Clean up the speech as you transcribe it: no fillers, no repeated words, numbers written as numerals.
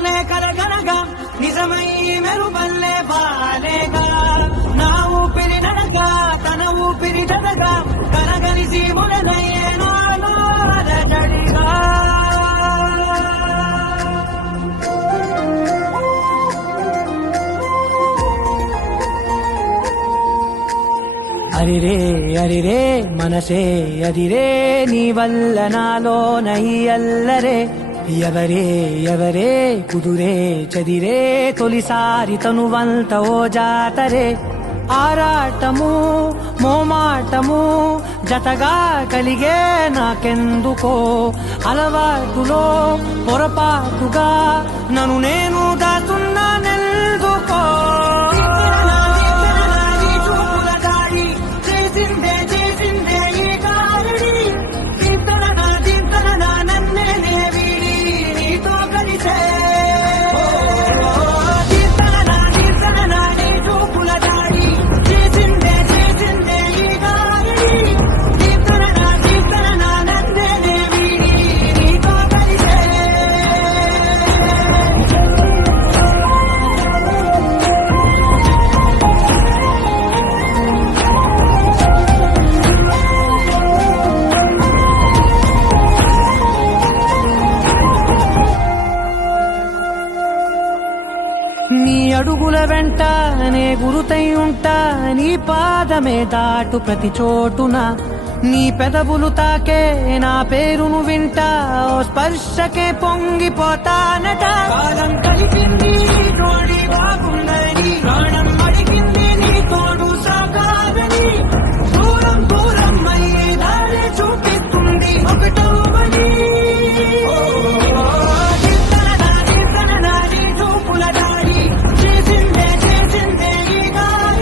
కనులే కలగనగా నిజమై మెరుపల్లే బాలేగా నా ఊపిరి నడక తన ఊపిరి జతగా కనగలిసి మొదలయ్యే నాలో అలజడిగా అరిరే అరిరే మనసే అరిరే నీ వల్ల నాలో నై అల్లరే ఎవరే ఎవరే కుదురే చదిరే తొలిసారి తనువంత ఓ జాతరే ఆరాటము మోమాటము జతగా కలిగే నాకెందుకో అలవాటులో పొరపాటుగా నన్ను నేను దాచున్నానెందుకో నీ అడుగుల వెంట నే గురుతై ఉంటా నీ పాదమే దాటు ప్రతి చోటున నీ పెదవులు తాకే నా పేరును వింటా ఓ స్పర్శకే పొంగిపోతానట కాలం కలిసింది తోడి బాగుందని ప్రాణం అడిగింది నీ తోడు సాగాలని